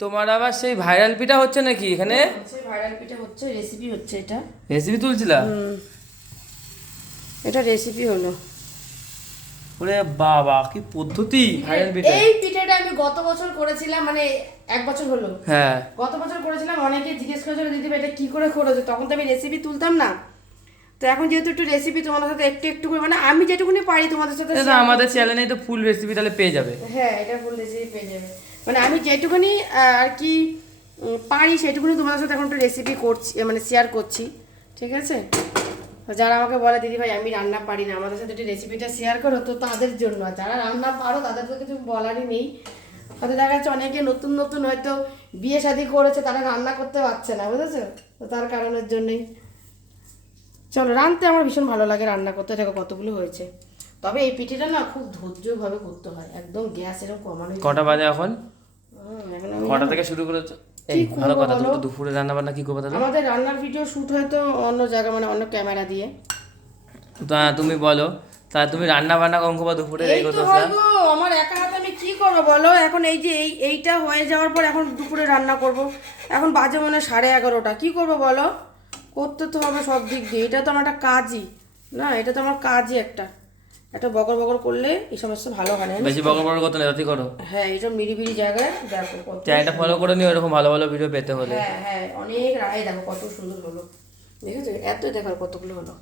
তোমার আবার সেই ভাইরাল পিঠা হচ্ছে নাকি এখানে? ভাইরাল পিঠা হচ্ছে রেসিপি হচ্ছে এটা। রেসিপি তুলছিলা? এটা রেসিপি হলো। ওরে বাবা কি পদ্ধতি ভাইরাল পিঠা। এই পিঠাটা আমি গত বছর করেছিলাম মানে এক বছর হলো। হ্যাঁ। গত বছর করেছিলাম অনেকে জিজ্ঞেস করেছিল দিদি এটা কি করে করেছ? তখন তো আমি রেসিপি তুলতাম না। তো এখন যেহেতু একটু রেসিপি তোমাদের সাথে একটু একটু করে মানে আমি যেটুকুনি পারি তোমাদের সাথে আমাদের চ্যানেলে তো ফুল রেসিপি তাহলে পেয়ে যাবে। হ্যাঁ এটা ফুল রেসিপি পেয়ে যাবে। মানে আমি যেটুকুনি আর কি পারি সেটুকুনি তোমাদের সাথে এখন একটু রেসিপি করছি মানে শেয়ার করছি। ঠিক আছে? যারা আমাকে বলে দিদি ভাই আমি রান্না পারি না আমাদের সাথে একটু রেসিপিটা শেয়ার করো তো তাদের জন্য। আর যারা রান্না পারো তাদের তো কিছু বলারই নেই। হয়তো দেখা যাচ্ছে অনেকে নতুন নতুন হয়তো বিয়ে শাদী করেছে তারা রান্না করতে পারছে না বুঝেছ? তো তার কারণের জন্যই। চলো রাঁধতে আমার ভীষণ ভালো লাগে রান্না করতে দেখো কতগুলো হয়েছে। তবে এই পিঠিটা না খুব ধৈর্যভাবে করতে হয় একদম গ্যাস এরকম কমানো কটা বাজে এখন? কটা থেকে শুরু এই ভালো কথা তুমি তো দুপুরে রান্না বান্না কি করবে তাহলে? আমাদের রান্নার ভিডিও শুট হয়তো অন্য জায়গা মানে অন্য ক্যামেরা দিয়ে। তা তুমি বলো তা তুমি রান্না বান্না কম করবা দুপুরে? এই হয় আমার একা হাতে আমি কি করব বলো? এখন এই যে এই এইটা হয়ে যাওয়ার পর এখন দুপুরে রান্না করব। এখন বাজে মনে হয় সাড়ে এগারোটা কি করব বলো? করতে তো হবে সব দিক দিয়ে। এটা তো আমার একটা কাজই না? এটা তো আমার কাজই একটা। একটা বকর বকর করলে এই সমস্ত ভালো হয় না বেশি বকর বকর করতে না রাতি করো। হ্যাঁ এটা মিরিবিরি জায়গায় দেখো কত চ্যানেলটা ফলো করে নিও এরকম ভালো ভালো ভিডিও পেতে হলে। হ্যাঁ হ্যাঁ অনেক রায় দেখো কত সুন্দর হলো। দেখেছ? এত দেখার কতগুলো হলো।